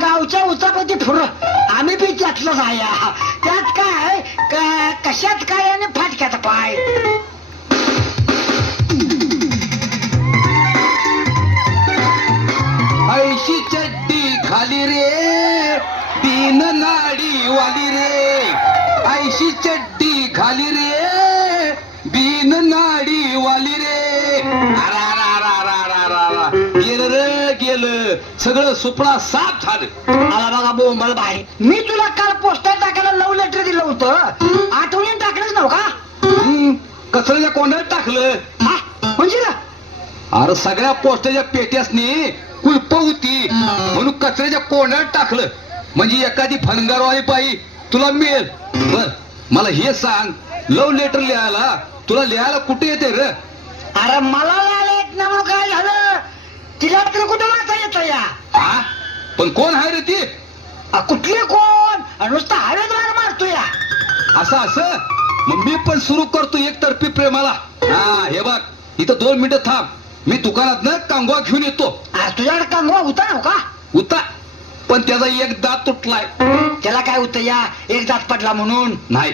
गावच्या उचापती फुर. आम्ही बी त्यातलं आहे त्यात काय? कशात काय आणि फाटक्यात पाय. ऐशी चड्डी खाली रे. तीन नाडी वाली रे. ऐशी चड्डी खाली रे. बीन नाडी वाली रे. सगळं सुपडा साफ झालं. आला बघा बोंबल भाई मी तुला काल पोस्टात टाकायला लव लेटर दिलं होतं. आठवणीन टाकलंच नव्ह का? कचऱ्याच्या कोंडात टाकलं? म्हणजे ना? अरे सगळ्या पोस्टाच्या पेट्यासनी कुलप होती. म्हणून कचऱ्याच्या कोंडात टाकलं. म्हणजे एखादी फनगारवाली बाई तुला मिळेल. बर मला हे सांग. लव लेटर लिहायला तुला लिहायला कुठे येते र? अरे मला लाल येत ना काय झालं. तिला तर कुठं वाचा येत या? हा पण कोण आहे रे ती? कुठले कोण? अ, नुसतं हवेत मार मारतो या. असं असं? मग मी पण सुरू करतो एकतर्फी प्रेमाला. हा हे बघ इथं दोन मिनिटं थांब. मी दुकानात ना कांगवा घेऊन येतो. अ, तुझ्याकडे कंगवा होता ना का? उता. पण त्याचा एक दात तुटलाय. त्याला काय होतं या एक दात पडला म्हणून? नाही.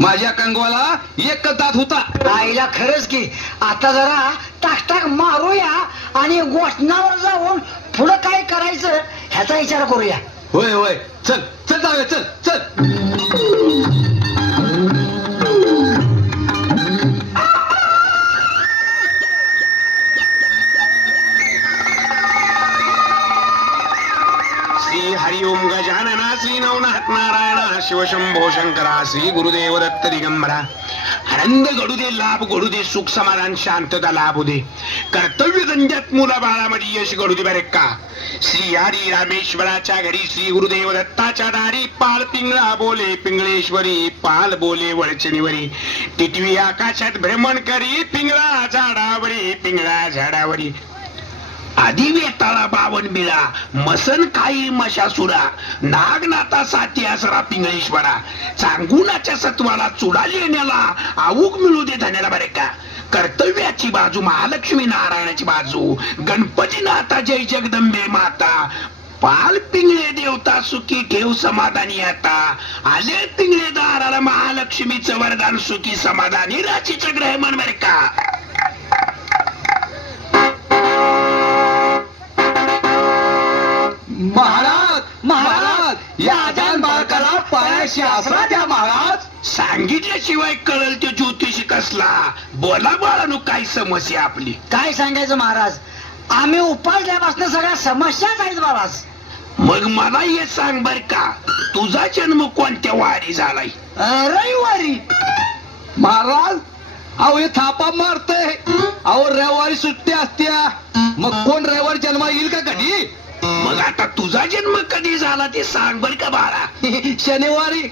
माझ्या कांगवाला एकच दात होता. आईला खरंच की आता जरा टाक टाक मारूया आणि गोठणावर जाऊन पुढं काय करायचं ह्याचा विचार करूया. होय होय. चल चल जाऊया चल चल. शिवशंभो शंकरा श्री गुरुदेव दत्त दिगंबरा. आनंद घडू दे लाभ घडू दे सुख समाधान शांतता लाभू दे कर्तव्य धंद्यात मुला बाळामध्ये यश घडू दे बरे का श्री हरी रामेश्वराच्या घरी श्री गुरुदेव दत्ताच्या दारी पाल पिंगळा बोले पिंगळेश्वरी पाल बोले वळचणीवरी. टिटवी आकाशात भ्रमण करी पिंगळा झाडावरी पिंगळा झाडावरी. आधी वेताळा बावन बिळा मसन काही मशासुरा नागनाथा साथी आसरा पिंगळेश्वरा. चांगुणाच्या सत्वाला चुडा येण्याला आऊक मिळू दे धन्याला बरे का? कर्तव्याची बाजू महालक्ष्मी नारायणाची बाजू. गणपती नाथा जय जगदंबे माता. पाल पिंगळे देवता सुखी ठेव समाधानी आता. आले पिंगळे दाराला महालक्ष्मीचं वरदान सुखी समाधानी राशीचं ग्रहमान बरे का? महाराज महाराज या आजान बालकाला पायाशी आसरा द्या महाराज. सांगितल्याशिवाय कळल ते ज्योतिषी कसला. बोला बाळानो काय समस्या आपली? काय सांगायचं महाराज? आम्ही उपासल्यापासून सगळ्या समस्याच आहेत महाराज. मग मला हे सांग बर का. तुझा जन्म कोणत्या वारी झालाय? अ, रविवारी. महाराज अहो हे थापा मारतय. अहो रविवारी सुट्टी असत्या. मग कोण रविवारी जन्मा येईल का कधी मग आता तुझा जन्म कधी झाला ते सांग बर का बाळा. शनिवारी.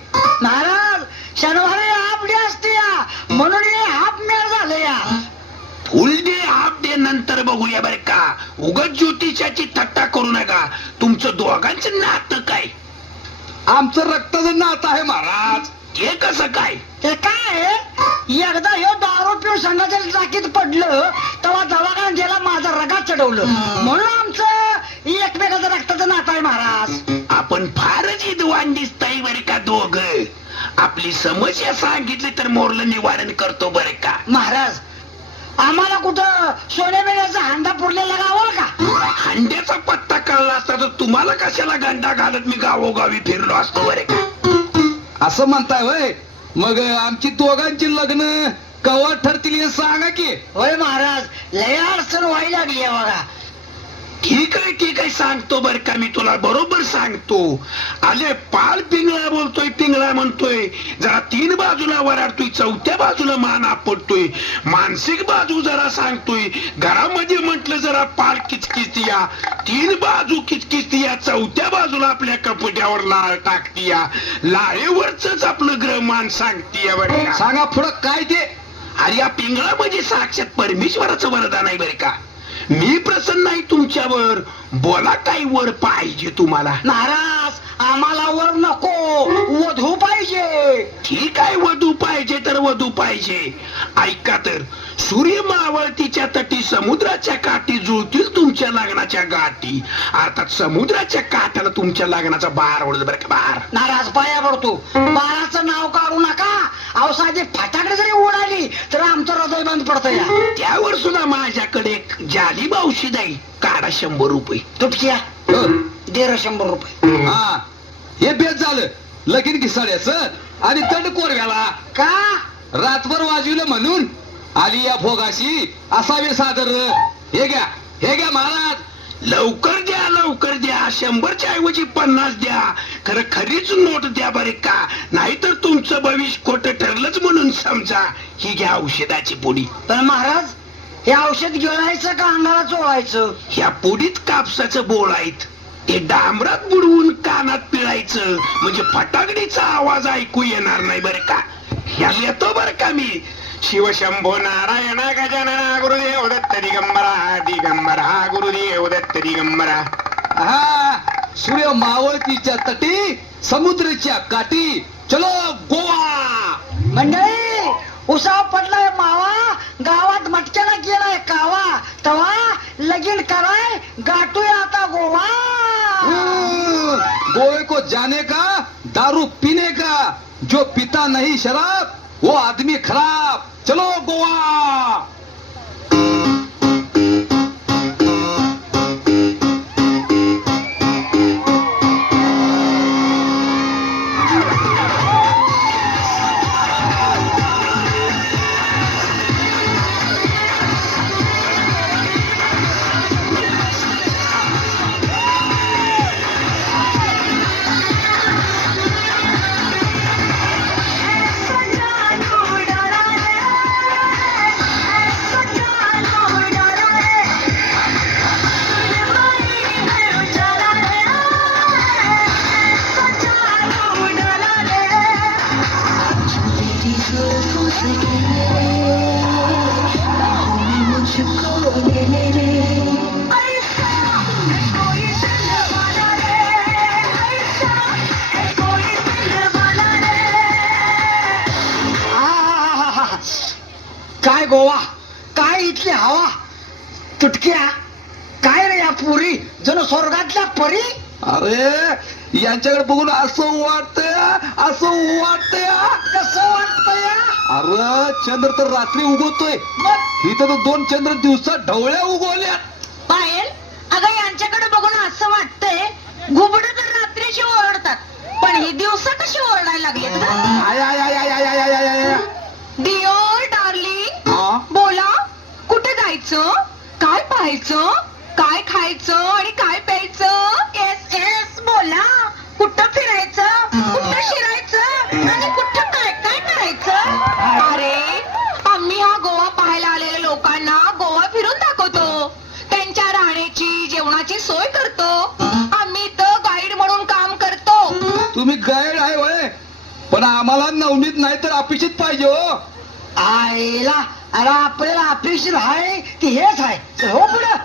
महाराज शनिवारी हाफ डे असते या. म्हणून हे हाफ मेळ झाले या. फुल डे हाफ डे नंतर बघूया बर का. उगत ज्योतिषाची थट्टा करू नका. तुमचं दोघांचं नातं काय? आमचं रक्ताचं नातं आहे महाराज. ते कसं काय? ते काय? एकदा ह्यो दारू पिऊन संघाच्या टाकीत पडलं तेव्हा दवाखान्यात गेला माझा रगात चढवलं. म्हणून आमचं एकमेकाचं रक्ताचं नातं आहे महाराज. आपण फारच इदवान दिसताय बरे का दोघ. आपली समस्या सांगितली तर मोरलं निवारण करतो बरे का. महाराज आम्हाला कुठं सोन्या बिण्याचा हांडा पुरलेला गावल का? हंड्याचा पत्ता कळला असता तर तुम्हाला कशाला गंडा घालत मी गावोगावी फिरलो असतो बरे का? असं म्हणताय होय. मग आमची दोघांची लग्न कवा ठरतील हे सांगा की. होय महाराज लय अडचण व्हायला लागली आहे बघा. ठीक आहे ठीक आहे सांगतो बर का मी तुला बरोबर सांगतो. आले पाल पिंगळा बोलतोय पिंगळा म्हणतोय. जरा तीन बाजूला वराडतोय चौथ्या बाजूला मान आपटतोय. मानसिक बाजू जरा सांगतोय. घरामध्ये म्हटलं जरा पाल किचकिचतिया तीन बाजू किचकिचतिया चौथ्या बाजूला आपल्या कपड्यावर लाळ टाकतीया लाळेवरच आपलं ग्रहमान सांगतीया बरं सांगा पुढं काय ते? अरे या पिंगळा म्हणजे साक्षात परमेश्वराचं वरदान आहे बरे का. मी प्रसन्न आहे तुमच्यावर. बोला काय वर पाहिजे तुम्हाला. नाराज. आम्हाला वर नको. वधू पाहिजे. ठीक आहे वधू पाहिजे तर वधू पाहिजे. ऐका तर सूर्य मावळतीच्या तटी समुद्राच्या काठी जुळतील तुमच्या लग्नाच्या गाठी. अर्थात समुद्राच्या काठाला तुमच्या लग्नाचा बार ओढत बरं का बार? नाराज पाया पडतो. बाळाचं नाव काढू नका. अहो साधी फटाकडे जरी उडाली तर आमचं हृदय बंद पडतं या. त्यावर सुद्धा माझ्याकडे एक जालीब औषध आहे काढा शंभर रुपये. तुटक्या हं. दे रे शंभर रुपये. हा. हे बेस झालं. लगीन घिसाड्याचं आणि तंड कोरव्याला. का? रातभर वाजविलं म्हणून. आली या भोगाशी. असावे सादर. हे घ्या. हे घ्या महाराज. लवकर द्या लवकर द्या. शंभरच्या ऐवजी पन्नास द्या. खरं खरीच नोट द्या बरे का? नाहीतर तुमचं भविष्य खोटं ठरलंच म्हणून समजा. ही घ्या औषधाची पुडी. पण महाराज हे औषध गिळायचं का अंगाला चोळायचं ह्या पुडीत कापसाचं बोळ आहेत. ते डांबरात बुडवून कानात पिळायचं. म्हणजे फटाकडीचा आवाज ऐकू येणार नाही बरं का? ह्या येतो बरं का मी? शिवशंभो नारायण गजानना गुरुदेव दत्त दिगंबरा दिगंबरा गुरुदेव दत्त दिगंबरा. हा सूर्य मावळतीच्या तटी समुद्राच्या काठी. चलो गोवा! मंडळी उसाव पडलाय मावा. गावात मटक्याला गेलाय कावा तवा लगीन कराय गाठूया आता गोवा. हम्म, गोवे को जाने का दारू पीने का जो पिता नहीं शराब वो आदमी खराब. चलो गोवा. पुरी जणू स्वर्गातल्या परी? अरे यांच्याकडे बघून असं वाटतंय असं वाटतंय कसं वाटतंय? अरे चंद्र तर रात्री उगवतोय. मग? इथं तर दोन चंद्र दिवसात ढवळ्या उगवल्या पायल अगं यांच्याकडे बघून असं वाटतंय घुबड तर रात्रीशी ओरडतात पण हे दिवसा कशी ओरडायला लागलेत ग? आय आय आय आय आय आय आय आय. आय डिओर डार्लिंग हा? बोला कुठे जायचं? काय पाहायचं? काय खायचं आणि काय प्यायचं? एस एस बोला. कुठं फिरायचं? कुठं शिरायचं? आणि कुठं काय काय करायचं? अरे आम्ही हा गोवा पाहायला आलेल्या लोकांना गोवा फिरून दाखवतो. त्यांच्या राहण्याची जेवणाची सोय करतो. आम्ही तर गाईड म्हणून काम करतो. तुम्ही गाईड आहे वय. पण आम्हाला नवनीत नाही तर अपेक्षित पाहिजे हो. आईला अरे आपल्याला अपेक्षित आहे की हेच आहे. हो पुढं.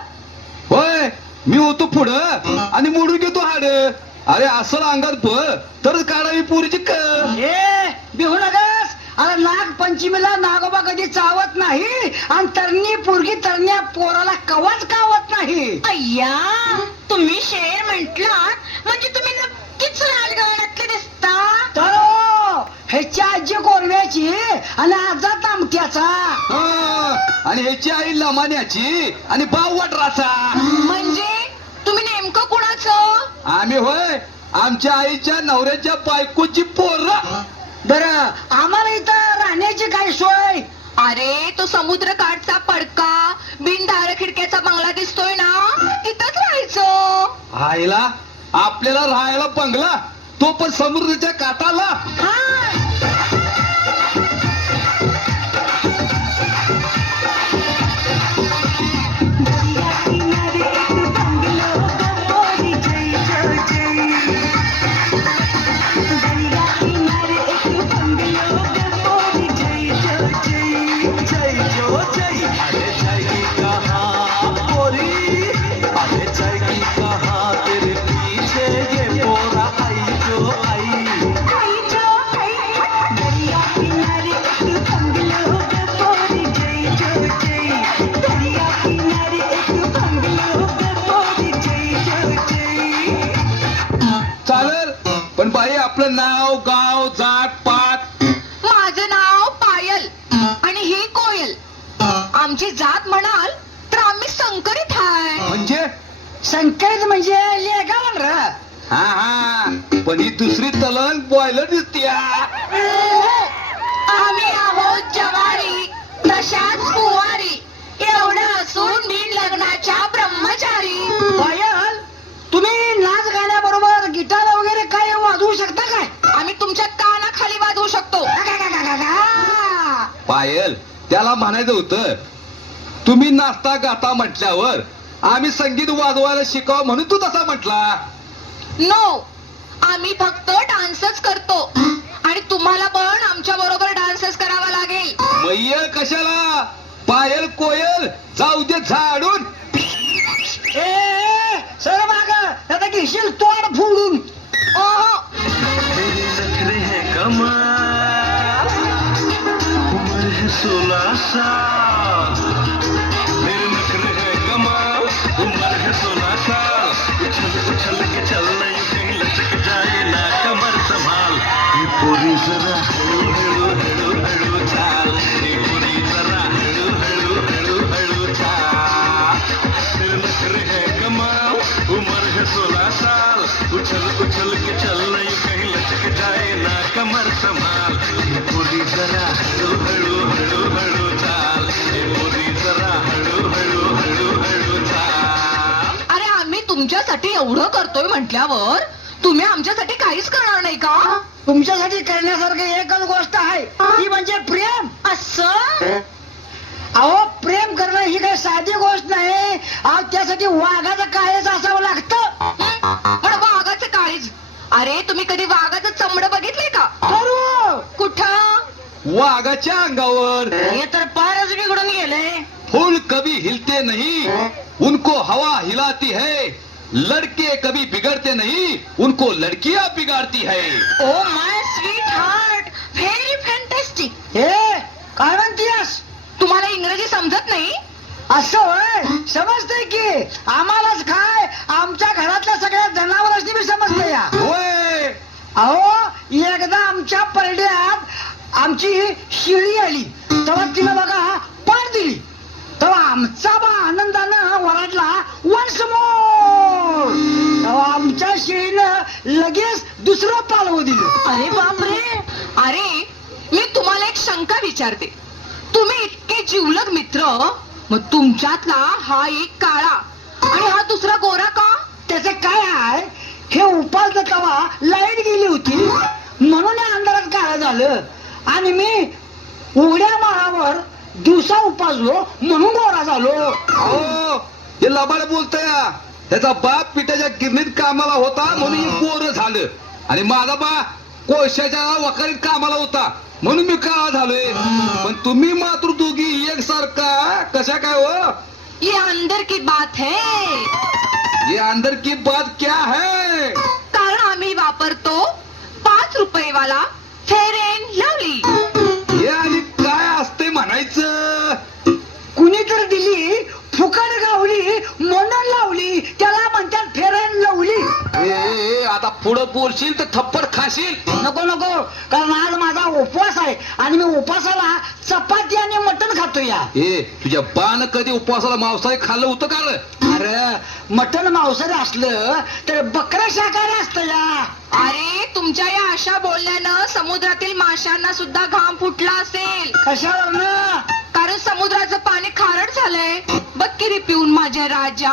मी होतो पुढं आणि मोडून घेतो हाड. अरे असं अंगात भर तर काढावी पोरीची क. ए बिहू नगस अरे नाग नागपंचमीला नागोबा कधी चावत नाही आणि तरणी पोरगी तरण्या पोराला कवाच कावत नाही. अय्या तुम्ही शेर म्हंटलात. म्हणजे तुम्ही नक्कीच राजगवळातले दिसता? तर हो, ह्याची आजी कोरव्याची आणि आजा तामट्याचा हं, आणि ह्याची आई लमान्याची आणि भाऊ वटराचा. म्हणजे तुम्ही नेमकं कुणाचं? आम्ही होय आमच्या आईच्या नवऱ्याच्या बायकोची पोर. बर आम्हाला इथं राहण्याची काय सोय? अरे तो समुद्र काठचा पडका बिन दार खिडक्याचा बंगला दिसतोय ना तिथंच राहायचं. आईला आपल्याला राहायला बंगला तो पण समुद्राच्या काठाला. हा आपलं नाव गाव जात पात. माझं नाव पायल आणि ही कोयल. आमची जात म्हणाल तर आम्ही संकरित हाय. म्हणजे? संकेत म्हणजे लेगावल र. हा हा. पण ही दुसरी तलन बॉयलर दिसते आम्ही आहोत जवारी तशाच कुवारी. एवढं असून बिन लग्नाच्या ब्रह्मचारी. पायल तुम्ही नाच गाण्याबरोबर गिटार वगैरे काय वाजवू शकता? आम्ही तुमच्या कानाखाली वाजवू शकतो. गा, गा, गा, गा, गा, गा. पायल त्याला म्हणायचं होतं तुम्ही नाचता गाता म्हटल्यावर आम्ही संगीत वाजवायला शिकावं म्हणून तू तसा म्हटला. नो आम्ही फक्त डान्सच करतो. आणि तुम्हाला पण आमच्या बरोबर डान्सच करावा लागेल. मैयल कशाला? पायल कोयल जाऊ दे झाडून. ए, सर माग आता घेशील तोड फोडून. ओहो कमाल उम्र है सोलह साल। मेरे नखरे हैं कमाल उम्र है सोलह साल। उछल उछल के चलना यूँ कहीं लटक जाए ना कमर संभाल। ये पूरी जरा हड़ू हड़ू हड़ू चाल। ये पूरी जरा चाल। उम्र है साल। उछल उछल अरे आम्ही तुमच्यासाठी एवढं करतोय म्हटल्यावर तुम्ही आमच्यासाठी काहीच करणार नाही का? तुमच्यासाठी करण्यासारखी एकच गोष्ट आहे. ती म्हणजे प्रेम. असं? अहो प्रेम करणं ही काही साधी गोष्ट नाही. अहो त्यासाठी वाघाचं कायच असावं लागतं. पण वाघाचे काळीज. अरे तुम्ही कधी वाघाचं चमड बघितलंय का? करू कुठं? वाघाच्या अंगावर. हे तर फारच बिघडून गेले. फूल कभी हिलते नहीं उनको हवा हिलाती है. लड़के कभी बिगड़ते नहीं उनको लड़कियां बिगाड़ती है. Oh my sweetheart very fantastic हे काय म्हणतीयस? तुम्हाला इंग्रजी समजत नाही? असं होय? समजतंय की. आम्हालाच काय? आमच्या घरातल्या सगळ्या जनावरांनी बी समजतंय या. होय. अहो एकदा आमच्या परड्यात आमची शिळी आली. तेव्हा तिनं बघा पाठ दिली. तेव्हा आमचा बा आनंदानं वराडला वन्स मोर तेव्हा आमच्या शिळीनं लगेच दुसरं पालव दिलं. अरे बापरे. अरे मी तुम्हाला एक शंका विचारते. तुम्ही इतके जिवलग मित्र मग तुमच्यातला हा एक काळा आणि हा दुसरा गोरा का? त्याचं काय आहे? हे उपास तेव्हा लाइट गेली होती. म्हणून अंधारात काय झालं. आणि मी उघड्या माळावर दिवसा उपासलो म्हणून गोरा झालो. हो हे लबाड बोलतोय. हा. त्याचा बाप पिठाच्या गिरणीत कामाला होता म्हणून हे गोर झालं. आणि माझा बा कोळशाच्या वकारीत कामाला होता म्हणून मी काळा झालोय. पण तुम्ही मात्र दोघी एकसारखा. कशा काय हो? ये अंदर की बात है. ये अंदर की बात क्या है? कारण आम्ही वापरतो पाच रुपये वाला फेर अँड म्हणून लावली. त्याला म्हणतात फेरण लावली. आता पुढं बोलशील तर थप्पड खाशील. नको नको. कारण आज माझा उपवास आहे. आणि मी उपवासाला चपाती आणि मटण खातो या. ए तुझ्या बाण कधी उपवासाला मांसाहारी खाल्लं होतं काल अरे मटण मांसाहारी असलं तर बकरा शाकाहारी असत या. अरे तुमच्या या अशा बोलण्यानं समुद्रातील माशांना सुद्धा घाम फुटला असेल. कशावर ना कारण समुद्राचं पाणी खारट झालंय. बघ पिऊन माझ्या राजा.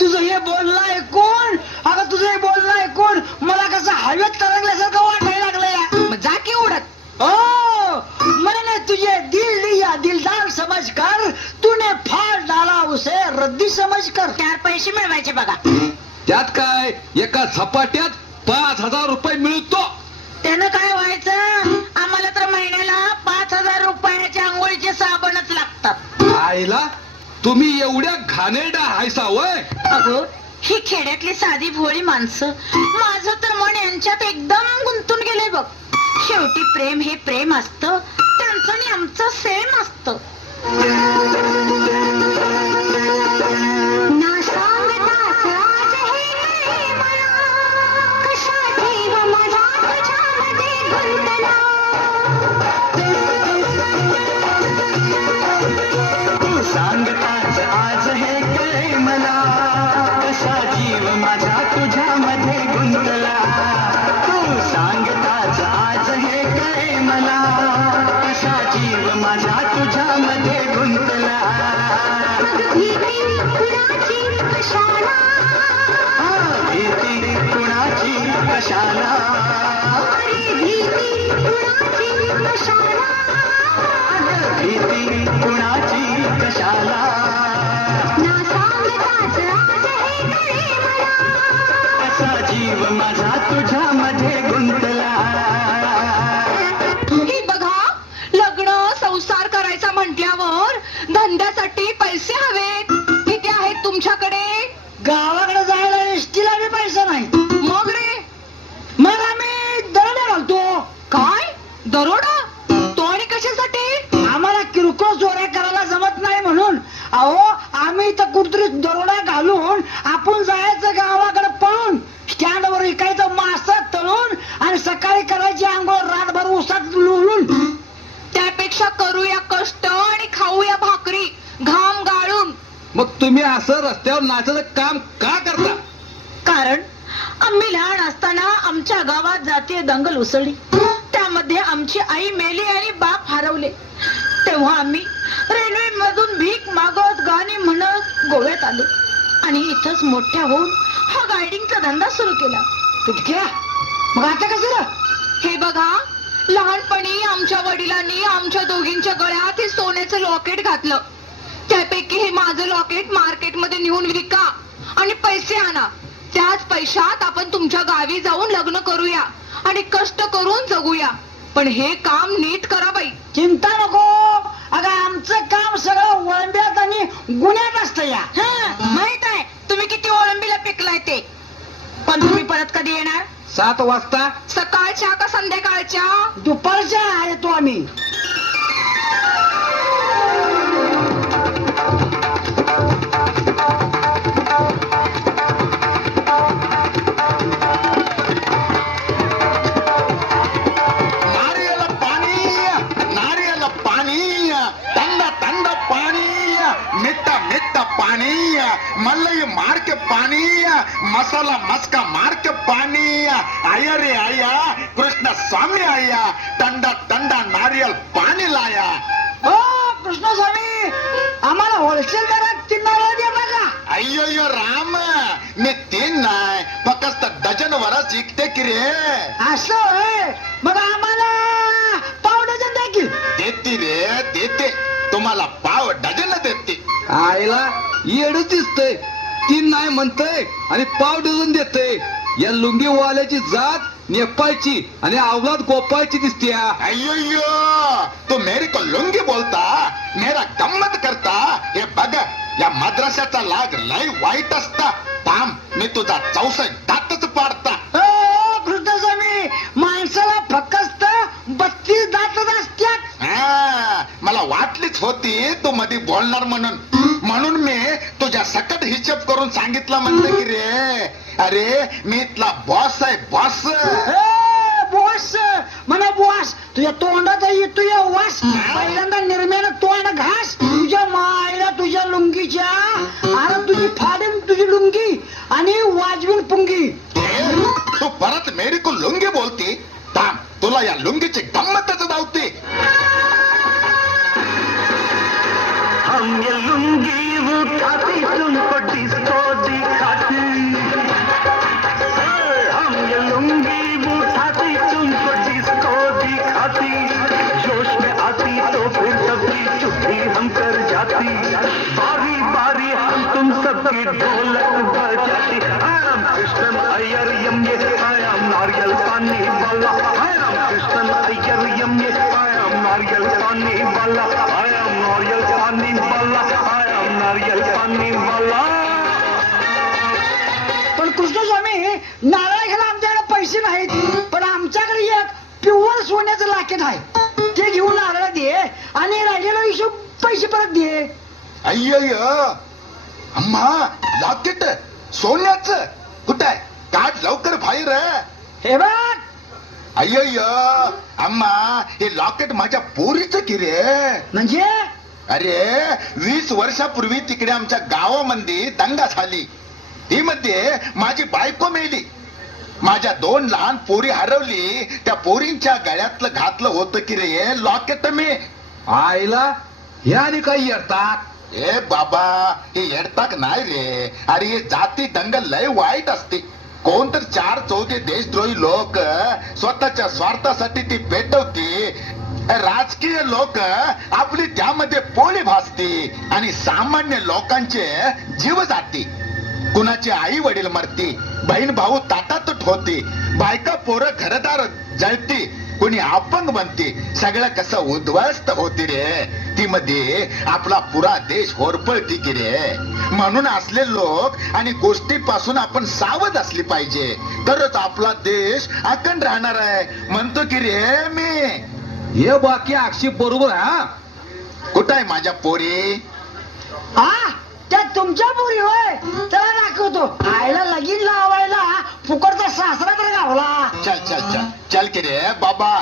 तुझं हे बोलणं ऐकून अगं तुझं हे बोलणं ऐकून मला कसं हवेत तरंगल्यासारखं वाटायला लागलंय. जा की उडत ओ मैंने तुझे दिल दिया दिलदार समज कर तूने फाड़ डाला उसे रद्दी समज कर चार पैसे मिळवायचे बघा. त्यात काय? एका झपाट्यात पाच हजार रुपये मिळतो. त्यानं काय व्हायचं? आम्हाला तर महिन्याला पाच हजार रुपयाच्या आंघोळीचे साबणच लागतात. आईला तुम्ही एवढ्या घाणेरडा हायसा वय. अगं ही खेड्यातली साधी भोळी माणसं. माझं तर मन यांच्यात एकदम गुंतून गेलंय बघ. शेवटी प्रेम हे प्रेम असतं. त्यांचं आणि आमचं सेम असतं. जीव माझा तुझ्या मध्ये गुंतला. उसळली. त्यामध्ये आमची आई मेली आणि बाप हरवले. तेव्हा आम्ही रेल्वे मधून भीक मागत गाणी म्हणत गोव्यात आलो. आणि इथंच मोठ्या होऊन हा गायडिंगचा धंदा सुरू केला. तुटक्या मग आता कसं हे बघा लहानपणी आमच्या वडिलांनी आमच्या दोघींच्या गळ्यात हे सोन्याचं लॉकेट घातलं. त्यापैकी हे माझं लॉकेट मार्केटमध्ये नेऊन विका आणि पैसे आणा. त्याच पैशात आपण तुमच्या गावी जाऊन लग्न करूया. आणि कष्ट करून जगूया. पण हे काम नीट करा बाई. चिंता नको. अगं आमचं काम सगळं वळंब्यात आणि गुन्ह्यात असतं या. माहीत आहे. तुम्ही किती ओळंबीला पिकलाय ते. पण तुम्ही परत कधी येणार? सात वाजता. सकाळच्या का संध्याकाळच्या? दुपारच्या येतो आम्ही. आणि पाव डझन देतय. या लुंगीवाल्याची जात नेपाळची आणि अवलाद गोपाळची दिसते अय्यो तू मेरी को लुंगी बोलता? मेरा गंमत करता? हे बघ या मद्रासाचा लाग लय वाईट असता. थांब मी तुझा चौसष्ट दातच पाडता. कृष्णस्वामी माणसाला फक्त बत्तीस दातच असतात हा, मला वाटलीच होती तू मध्ये बोलणार म्हणून. म्हणून मी तुझ्या सकट हिशेब करून सांगितलं म्हणलं की रे अरे मी इथला बॉस आहे बॉस बॉस म्हणा बॉस तुझ्या तोंडात येतो या वास पहिल्यांदा निर्म्यानं तोंड घास. तुझ्या मायला तुझ्या लुंगीच्या अरे तुझी फाडेन तुझी लुंगी आणि वाजवीन पुंगी. तू परत मेरी को लुंगी बोलती? थांब. तुला या लुंगीची गंमतच धावते एम नारियल पानी वाला आई एम नारियल पानी वाला आई एम नारियल पानी वाला पण कृष्णस्वामी नारळ घ्यायला आमच्याकडे पैसे नाहीत पण आमच्याकडे एक प्युअर सोन्याचं लाकेट आहे. ते घेऊन नारळ दे आणि राहिलेला हिशोब पैसे परत दे. अय्य अम्मा लॉकेट सोन्याच. कुठं आहे? काढ लवकर बाहेर. हे बघ अय्य अम्मा हे लॉकेट माझ्या पोरीच की रे? म्हणजे? अरे वीस वर्षापूर्वी तिकडे आमच्या गावामध्ये दंगा झाली. ती मध्ये माझी बायको मेली. माझ्या दोन लहान पोरी हरवली त्या पोरींच्या गळ्यातलं घातलं होतं की रे हे लॉकेट मी. आईला हे आणि काही येतात ए बाबा हे येडताक नाही रे. अरे हे जाती दंगल लय वाईट असते. कोण तर चार चौथे देशद्रोही लोक स्वतःच्या स्वार्थासाठी ती पेटवते. राजकीय लोक आपली त्यामध्ये पोळी भासते आणि सामान्य लोकांचे जीव जाते. कुणाचे आई वडील मरते बहीण भाऊ ताटातट होते बायका पोरं घरदार जळती कोणी अपंग बनते सगळं कसं उद्ध्वस्त होते रे? ती मध्ये आपला पुरा देश होरपळते की रे? म्हणून असले लोक आणि गोष्टीपासून आपण सावध असली पाहिजे. तरच आपला देश अखंड राहणार आहे. म्हणतो की रे मी. हे बाकी आक्षेप बरोबर हा. कुठं आहे माझ्या पोरी? हा त्या तुमच्या पुरी होय. त्याला दाखवतो. आईला लगीन लावायला फुकटचा सासरा तर गावला. चल चल चल. चल की रे बाबा.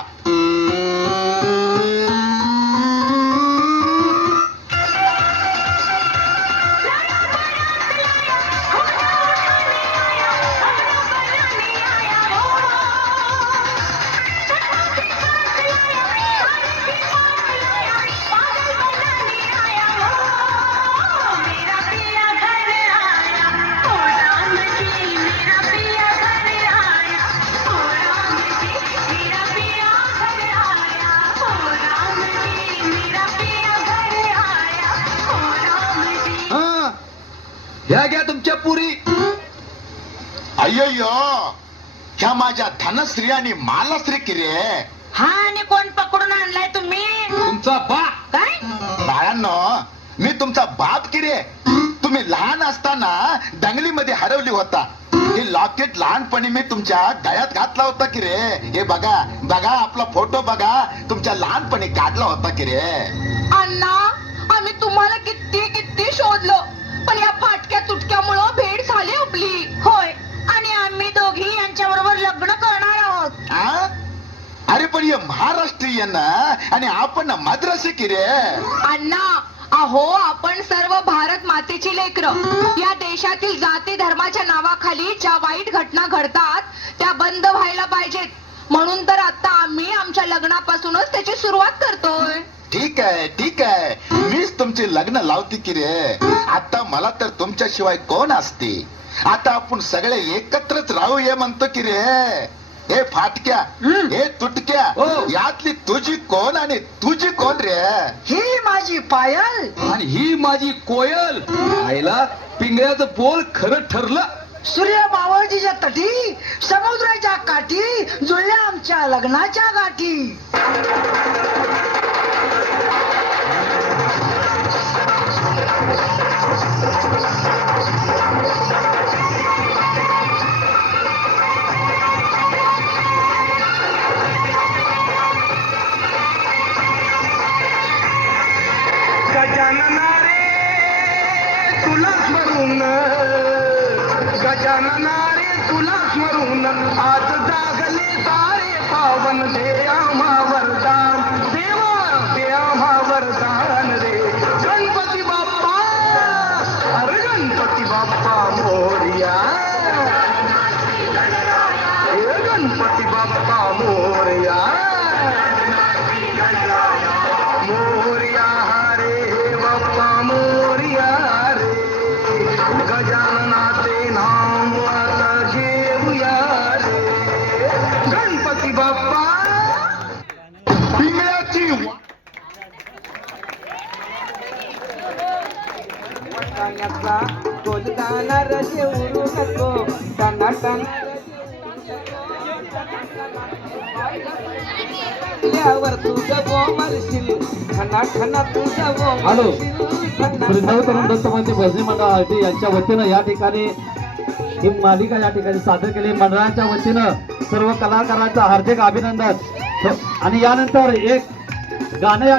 माझ्या धनश्री आणि मालाश्री की रे हा आणि कोण पकडून आणलाय तुम्ही? तुमचा बा काय? बाळांनो मी तुमचा बाप की रे तुम्ही लहान असताना दंगलीमध्ये हरवली होता. हे लॉकेट लहानपणी मी तुमच्या गळ्यात घातला होता की रे हे बघा बघा आपला फोटो बघा. तुमच्या लहानपणी काढला होता की रे हे महाराष्ट्रीयन आणि आपण मद्रासी की रे अण्णा अहो आपण सर्व भारत मातेची लेकरं या देशातील जाती धर्माच्या नावाखाली ज्या वाईट घटना घडतात त्या बंद व्हायला पाहिजेत म्हणून तर आता आम्ही आमच्या लग्नापासूनच त्याची सुरुवात करतोय ठीक आहे ठीक आहे मीच तुमचे लग्न लावते की रे आता मला तर तुमच्याशिवाय कोण असते आता आपण सगळे एकत्रच राहूया म्हणतो की रे हे फाटक्या हे तुटक्या हो. यातली तुझी कोण आणि तुझी कोण रे? ही माझी पायल. आणि ही माझी कोयल. आईला पिंगळ्याचं बोल खरं ठरलं. सूर्य मावळजीच्या तटी समुद्राच्या काठी जुळल्या आमच्या लग्नाच्या गाठी. घेऊन आज जागले सारे पावन दे आम्हा ल्यावर तुझं बोमलशील तुझं हॅलो. तरुण दत्तमंत्री भजनी मंडळ आरटी यांच्या वतीनं या ठिकाणी ही मालिका या ठिकाणी सादर केली मंडळाच्या वतीनं सर्व कलाकारांचं हार्दिक अभिनंदन आणि यानंतर एक गाणं